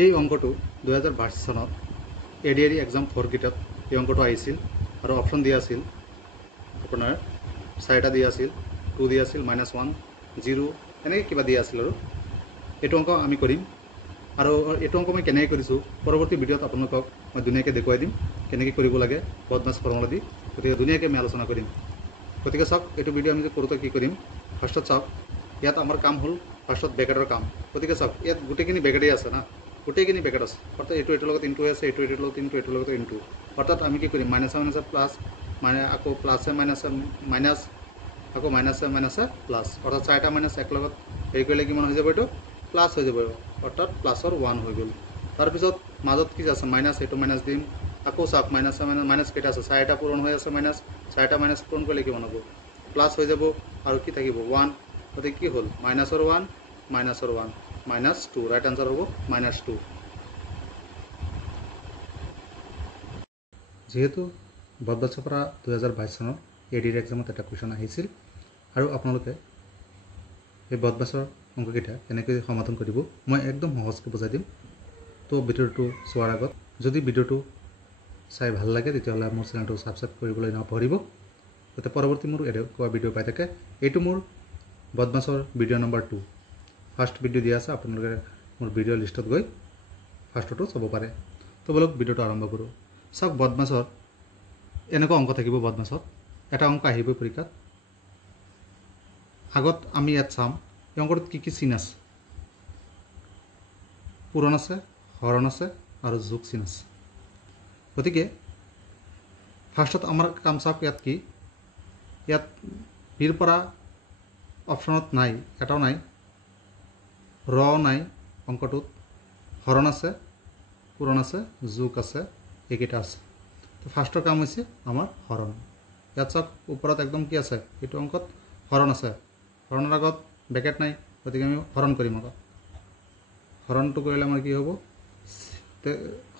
এই অংকটো 2022 চনত এডিআৰই এক্সাম 4 কিটাত এই অংকটো আহিছিল আৰু অপশ্যন দিয়া আছিল আপোনাৰ 4টা দিয়া আছিল 2 দিয়া আছিল -1 0 এনেকৈ কিবা দিয়া আছিল আৰু এইটো অংক আমি কৰিম আৰু এইটো অংক মই কেনেকৈ কৰিছোঁ পৰৱৰ্তী ভিডিঅ'ত আপোনালোকক মই ধুনীয়াকৈ দেখুৱাই দিম কেনেকৈ কৰিব লাগে বদমাছ ফৰ্মুলা দি গতিকে ধুনীয়াকৈ আমি আলোচনা কৰিম গতিকে চাওক এইটো ভিডিঅ' আমি কৰোঁতে কি কৰিম ফাৰ্ষ্টত চাওক ইয়াত আমাৰ কাম হ'ল ফাৰ্ষ্টত ব্ৰেকেটৰ কাম গতিকে চাওক ইয়াত গোটেইখিনি ব্ৰেকেটেই আছে না গোটেইখিনি ব্ৰেকেট আছে অৰ্থাৎ এইটোৰ লগত ইনটু আছে এইটোৰ লগত ইনটু এইটোৰ লগত ইনটু অৰ্থাৎ আমি কি কৰিম মাইনাছে মাইনাছে প্লাছ মানে আকৌ প্লাছে মাইনাছে মাইনাছ আকৌ মাইনাছে মাইনাছে প্লাছ অৰ্থাৎ 4টা মাইনাছ এক লগত হেৰি কৰিলে কিমান হৈ যাব এইটো প্লাছ হৈ যাব অৰ্থাৎ প্লাছৰ 1 হৈ গ'ল তাৰপিছত মাজত কি আছে মাইনাছ এইটো মাইনাছ দিম আকৌ চাওক মাইনাছে মাইনাছ কেইটা আছে 4টা পূৰণ হৈ আছে মাইনাছ 4টা মাইনাছ পূৰণ কৰিলে কিমান হ'ব প্লাছ হৈ যাব আৰু কি থাকিব 1 গতিকে কি হ'ল -1 -1 -2 ৰাইট আনসাৰ হ'ব -2 যেহেতু বদবাছৰ পৰা 2022 চনত এডিআৰ এক্সামত এটা কুৱেশ্যন আহিছিল আৰু আপোনালোকে এই বদবাছৰ অংককেইটা কেনেকৈ সমাধান কৰিব মই একদম সহজকৈ বুজাই দিম তো ভিডিঅ'টো চোৱাৰ আগত যদি ভিডিঅ'টো চাই ভাল লাগে তেতিয়াহ'লে মোৰ চেনেলটো ছাবস্ক্ৰাইব কৰিবলৈ নপাহৰিব যাতে পৰৱৰ্তী মোৰ এনেকুৱা ভিডিঅ' পাই থাকে এইটো মোৰ বদমাছৰ ভিডিঅ' নম্বৰ 2 ফাৰ্ষ্ট ভিডিঅ' দিয়া আছে আপোনালোকে মোৰ ভিডিঅ' লিষ্টত গৈ ফাৰ্ষ্টটো চাব পাৰে তো বলক ভিডিঅ'টো আৰম্ভ কৰোঁ চাওক বদমাছৰ এনেকুৱা অংক থাকিব বদমাছত এটা অংক আহিব পৰীক্ষাত আগত আমি ইয়াত চাম এই অংকটোত কি কি চিন আছে পূৰণ আছে হৰণ আছে আৰু যোগ চিন আছে গতিকে ফাৰ্ষ্টত আমাৰ কাম চাওক ইয়াত কি ইয়াত বিৰ পৰা অপশ্যনত নাই এটাও নাই ৰ নাই অংকটোত হৰণ আছে পূৰণ আছে যোগ আছে এইকেইটা আছে তো ফাৰ্ষ্টৰ কাম হৈছে আমাৰ হৰণ ইয়াত চাওক ওপৰত একদম কি আছে এইটো অংকত হৰণ আছে হৰণৰ আগত ব্ৰেকেট নাই গতিকে আমি হৰণ কৰিম আগত হৰণটো কৰিলে আমাৰ কি হ'ব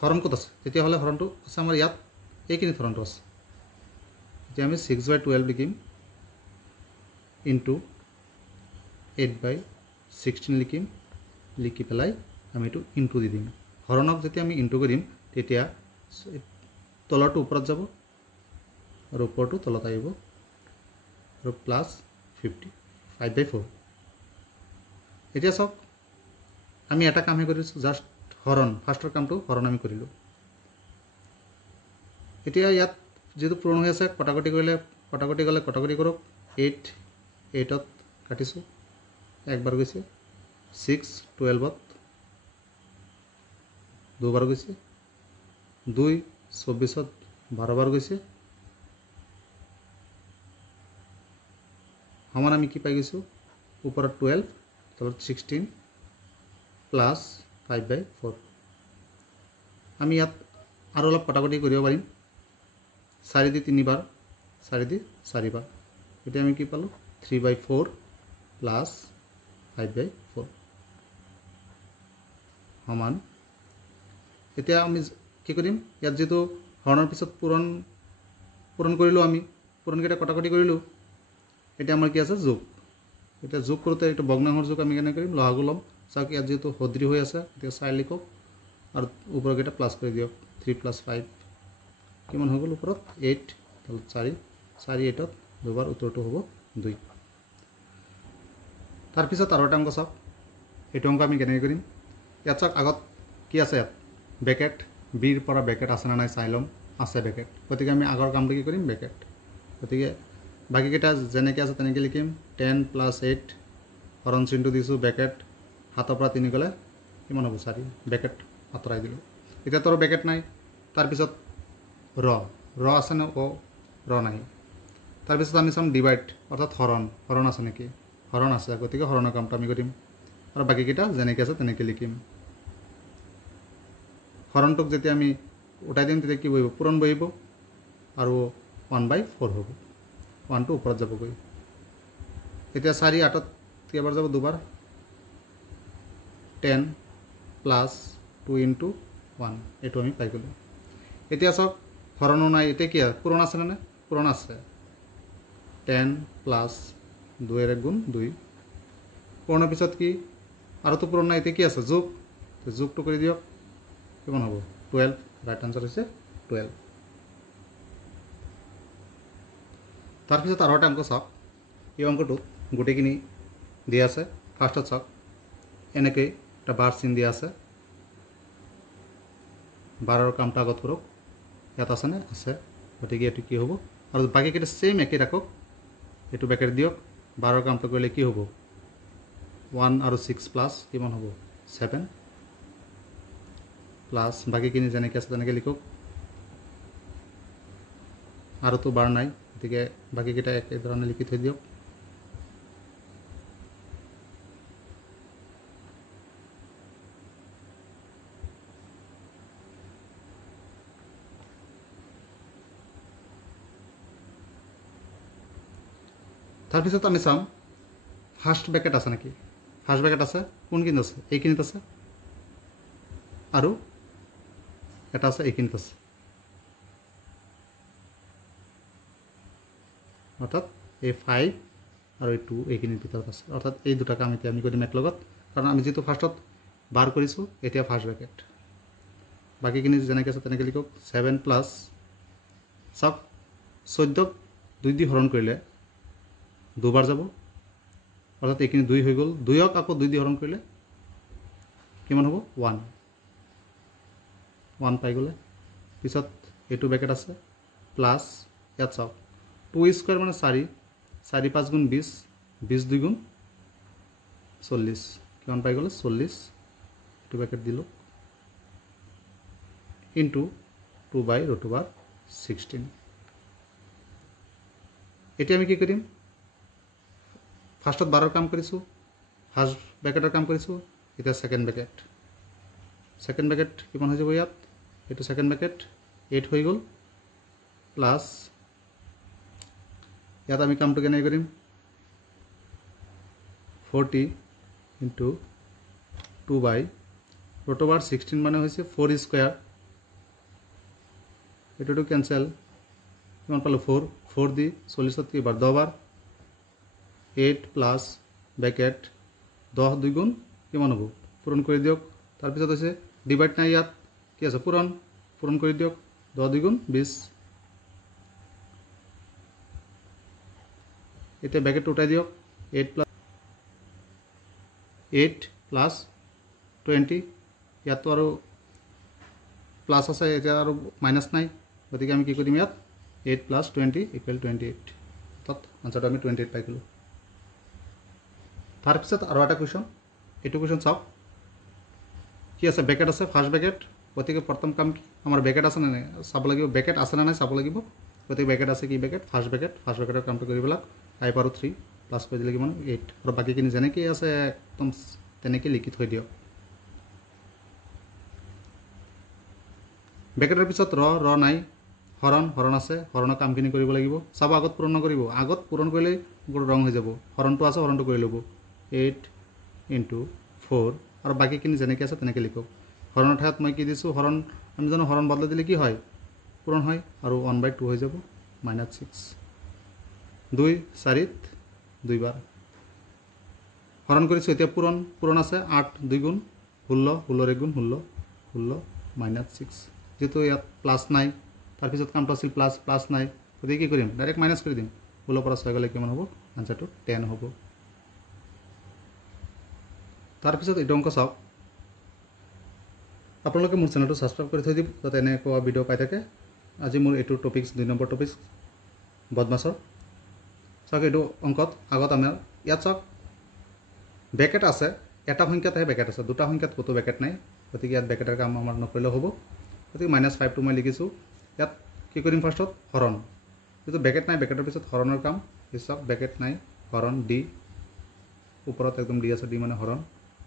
হৰণ ক'ত আছে তেতিয়াহ'লে হৰণটো আছে আমাৰ ইয়াত এইখিনিত হৰণটো আছে এতিয়া আমি 6/12 লিখিম ইনটু 8/16 লিখিম লিখি পেলাই আমি এইটো ইনটু দি দিম হৰণক যেতিয়া আমি ইনটু কৰিম তেতিয়া তলৰটো ওপৰত যাব আৰু ওপৰটো তলত আহিব আৰু প্লাছ 5/4 এতিয়া চাওক আমি এটা কামহে কৰিছোঁ জাষ্ট হৰণ ফাৰ্ষ্টৰ কামটো হৰণ আমি কৰিলোঁ এতিয়া ইয়াত যেহেতু পূৰণ হৈ আছে কটাকটি কৰিলে কটাকটি গ'লে কটাকটি কৰক 8ত কাটিছোঁ একবাৰ গৈছে 6/12ত দুবাৰ গৈছে 2/24ত 12বাৰ গৈছে সমান আমি কি পাই গৈছোঁ ওপৰত 12 তলত 16 প্লাছ 5/4 আমি ইয়াত আৰু অলপ কটাকটি কৰিব পাৰিম 4 দি 3বাৰ 4 দি 4বাৰ এতিয়া আমি কি পালোঁ 3/4 প্লাছ 5/4 সমান এতিয়া আমি কি কৰিম ইয়াত যেহেতু হৰণৰ পিছত পূৰণ কৰিলোঁ আমি পূৰণকেইটা কটাকটি কৰিলোঁ এতিয়া আমাৰ কি আছে যোগ এতিয়া যোগ কৰোঁতে এইটো ভগ্নাংশৰ যোগ আমি কেনেকৈ কৰিম লহাগু ল'ম চাওক ইয়াত যেহেতু সদৃ হৈ আছে এতিয়া 4 লিখক আৰু ওপৰকেইটা প্লাছ কৰি দিয়ক 3 + 5 কিমান হৈ গ'ল ওপৰত 8 তলত 4 8ত দুবাৰ উত্তৰটো হ'ব 2 তাৰপিছত আৰু এটা অংক চাওক এইটো অংক আমি কেনেকৈ কৰিম ইয়াত চাওক আগত কি আছে ইয়াত ব্ৰেকেট বিৰ পৰা ব্ৰেকেট আছেনে নাই চাই ল'ম আছে ব্ৰেকেট গতিকে আমি আগৰ কামটো কি কৰিম ব্ৰেকেট গতিকে বাকীকেইটা যেনেকৈ আছে তেনেকৈ লিখিম 10 + 8 হৰণ চিনটো দিছোঁ ব্ৰেকেট 7ৰ পৰা 3 গ'লে কিমান হ'ব 4 ব্ৰেকেট আঁতৰাই দিলোঁ এতিয়া তোৰ ব্ৰেকেট নাই তাৰপিছত ৰ আছেনে ৰ নাই তাৰপিছত আমি চাম ডিভাইড অৰ্থাৎ হৰণ আছে নেকি হৰণ আছে গতিকে হৰণৰ কামটো আমি কৰিম আৰু বাকীকেইটা যেনেকৈ আছে তেনেকৈ লিখিম হৰণটোক যেতিয়া আমি উঠাই দিম তেতিয়া কি বহিব পূৰণ বহিব আৰু 1/4 হ'ব 1টো ওপৰত যাবগৈ এতিয়া 4 8ত কেইবাৰ যাব দুবাৰ 10 + 2 × 1 এইটো আমি পাই গ'লোঁ এতিয়া চাওক হৰণো নাই এতিয়া কি পূৰণ আছেনে নাই পূৰণ আছে 10 + 2 × 2 পূৰণৰ পিছত কি আৰুতো পূৰণ নাই এতিয়া কি আছে যোগ তো যোগটো কৰি দিয়ক কিমান হ'ব 12 ৰাইট আনসাৰ হৈছে 12 তাৰপিছত আৰু এটা অংক চাওক এই অংকটোত গোটেইখিনি দিয়া আছে ফাৰ্ষ্টত চাওক এনেকৈ এটা বাৰ চিন দিয়া আছে বাৰৰ কামটা আগত কৰক ইয়াত আছেনে আছে গতিকে এইটো কি হ'ব আৰু বাকীকেইটা সেম একেই ৰাখক এইটো বেকেট দিয়ক বাৰৰ কামটো কৰিলে কি হ'ব 1 আৰু 6 প্লাছ কিমান হ'ব 7 প্লাছ বাকীখিনি যেনেকৈ আছে তেনেকৈ লিখক আৰুতো বাৰ নাই গতিকে বাকীকেইটা একেধৰণে লিখি থৈ দিয়ক তাৰপিছত আমি চাম ফাৰ্ষ্ট বেকেট আছে নেকি ফাৰ্ষ্ট বেকেট আছে কোনখিনিত আছে এইখিনিত আছে আৰু এটা আছে এইখিনিত আছে অৰ্থাৎ এই 5 আৰু এই 2 এইখিনিৰ ভিতৰত আছে অৰ্থাৎ এই দুটা কাম এতিয়া আমি কৰিম এক লগত কাৰণ আমি যেটো ফাৰ্ষ্টত বাৰ কৰিছোঁ এতিয়া ফাৰ্ষ্ট বেকেট বাকীখিনি যেনেকৈ আছে তেনেকৈ লিখক 7 প্লাছ চাওক 14ক 2 দি হৰণ কৰিলে দুবাৰ যাব অৰ্থাৎ এইখিনি 2 হৈ গ'ল 2ক আকৌ 2 দি হৰণ কৰিলে কিমান হ'ব 1 পাই গ'লে পিছত এইটো বেকেট আছে প্লাছ ইয়াত চাওক 2 স্কোয়াৰ মানে 4 4 5 গুণ 20 20 2 গুণ 40 কিমান পাই গ'লে 40 এইটো বেকেট দিলোঁ ইনটু 2 বাই √16 এতিয়া আমি কি কৰিম ফাৰ্ষ্টত বাৰৰ কাম কৰিছোঁ ফাৰ্ষ্ট বেকেটৰ কাম কৰিছোঁ এতিয়া সেকেন্ড বেকেট কিমান হৈ যাব ইয়াত এইটো সেকেন্ড বেকেট 8 হৈ গ'ল প্লাছ ইয়াত আমি কামটো কেনেকৈ কৰিম 40 ইনটু 2 বাই √16 মানে হৈছে 4 স্কোয়াৰ এইটোটো কেনসেল কিমান পালোঁ 4 দি 40ত কি বাৰ 10 বাৰ 8 প্লাছ বেকেট 10 2 গুণ কিমান হ'ব পূৰণ কৰি দিয়ক তাৰপিছত হৈছে ডিভাইড নাই ইয়াত কি আছে পূৰণ কৰি দিয়ক 10 2 গুণ 20 এতিয়া বেকেট উঠাই দিয়ক 8 প্লাছ 20 ইয়াতো আৰু প্লাছ আছে এতিয়া আৰু মাইনাছ নাই গতিকে আমি কি কৰিম ইয়াত 8 প্লাছ 20 ইকুৱেল 28 অৰ্থাৎ আনসাৰটো আমি 28 পাই গ'লোঁ তাৰপিছত আৰু এটা কুৱেশ্যন এইটো কুৱেশ্যন চাওক কি আছে বেকেট আছে ফাৰ্ষ্ট বেকেট গতিকে প্ৰথম কাম কি আমাৰ বেকেট আছে নে নাই চাব লাগিব বেকেট আছে নে নাই চাব লাগিব গতিকে বেকেট আছে কি বেকেট ফাৰ্ষ্ট বেকেটৰ কামটো কৰিবলৈ 5 আৰু 3 প্লাছ কৰি দিলে কিমান 8 আৰু বাকীখিনি যেনেকৈ আছে একদম তেনেকৈ লিখি থৈ দিয়ক বেকেটৰ পিছত ৰ নাই হৰণ আছে হৰণৰ কামখিনি কৰিব লাগিব চাব আগত পূৰণ নকৰিব আগত পূৰণ কৰিলে ৰং হৈ যাব হৰণটো আছে হৰণটো কৰি ল'ব 8 ইনটু 4 আৰু বাকীখিনি যেনেকৈ আছে তেনেকৈ লিখক হৰণৰ ঠাইত মই কি দিছোঁ হৰণ আমি জানো হৰণ বদলাই দিলে কি হয় পূৰণ হয় আৰু 1/2 হৈ যাব -6 2 4ত 2 বাৰ হৰণ কৰিছোঁ এতিয়া পূৰণ আছে 8 2 গুণ 16 16 1 গুণ 16 -6 যেহেতু ইয়াত প্লাছ নাই তাৰপিছত কামটো আছিল প্লাছ নাই গতিকে কি কৰিম ডাইৰেক্ট মাইনাছ কৰি দিম 16 পৰা 6 গ'লে কিমান হ'ব আনসাৰটো 10 হ'ব তাৰপিছত এইটো অংক চাওক আপোনালোকে মোৰ চেনেলটো ছাবস্ক্ৰাইব কৰি থৈ দিব যাতে এনেকুৱা ভিডিঅ' পাই থাকে আজি মোৰ এইটো টপিক্স 2 নম্বৰ টপিক্স বদমাছৰ চাওক এইটো অংকত আগত আমাৰ ইয়াত চাওক বেকেট আছে এটা সংখ্যাতহে বেকেট আছে দুটা সংখ্যাত ক'তো বেকেট নাই গতিকে ইয়াত বেকেটৰ কাম আমাৰ নকৰিলেও হ'ব গতিকে -5টো মই লিখিছোঁ ইয়াত কি কৰিম ফাৰ্ষ্টত হৰণ যেহেতু বেকেট নাই বেকেটৰ পিছত হৰণৰ কাম চাওক বেকেট নাই হৰণ ডি ওপৰত একদম ডি আছে ডি মানে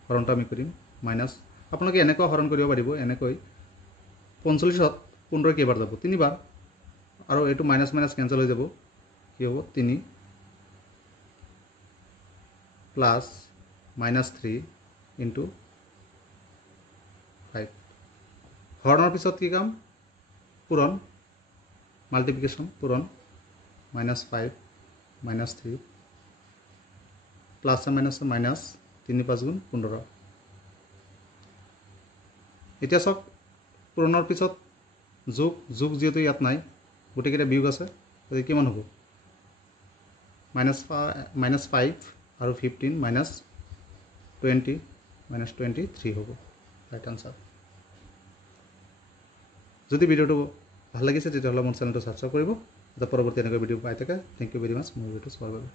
হৰণটো আমি কৰিম মাইনাছ আপোনালোকে এনেকুৱা হৰণ কৰিব পাৰিব এনেকৈ 45ত 15 কেইবাৰ যাব 3 বাৰ আৰু এইটো মাইনাছ কেনসেল হৈ যাব কি হ'ব 3 প্লাছ -3 ইনটু 5 হৰণৰ পিছত কি কাম পূৰণ মাল্টিপ্লিকেশ্যন পূৰণ -5 -3 প্লাছ মাইনাছ 3 5 গুণ 15 এতিয়া চাওক পূৰণৰ পিছত যোগ যোগ যিহেতু ইয়াত নাই গোটেইকেইটা বিয়োগ আছে গতিকে কিমান হ'ব -5 আৰু 15 -20 -23 হ'ব ৰাইট আনসাৰ। যদি ভিডিওটো ভাল লাগিছে তেতিয়াহ'লে মোৰ চেনেলটো ছাবস্ক্ৰাইব কৰিব যাতে পৰৱৰ্তী এনেকুৱা ভিডিও পাই থাকে। থেংক ইউ ভেৰি মাছ মোৰ ভিডিওটো চোৱাৰ বাবে।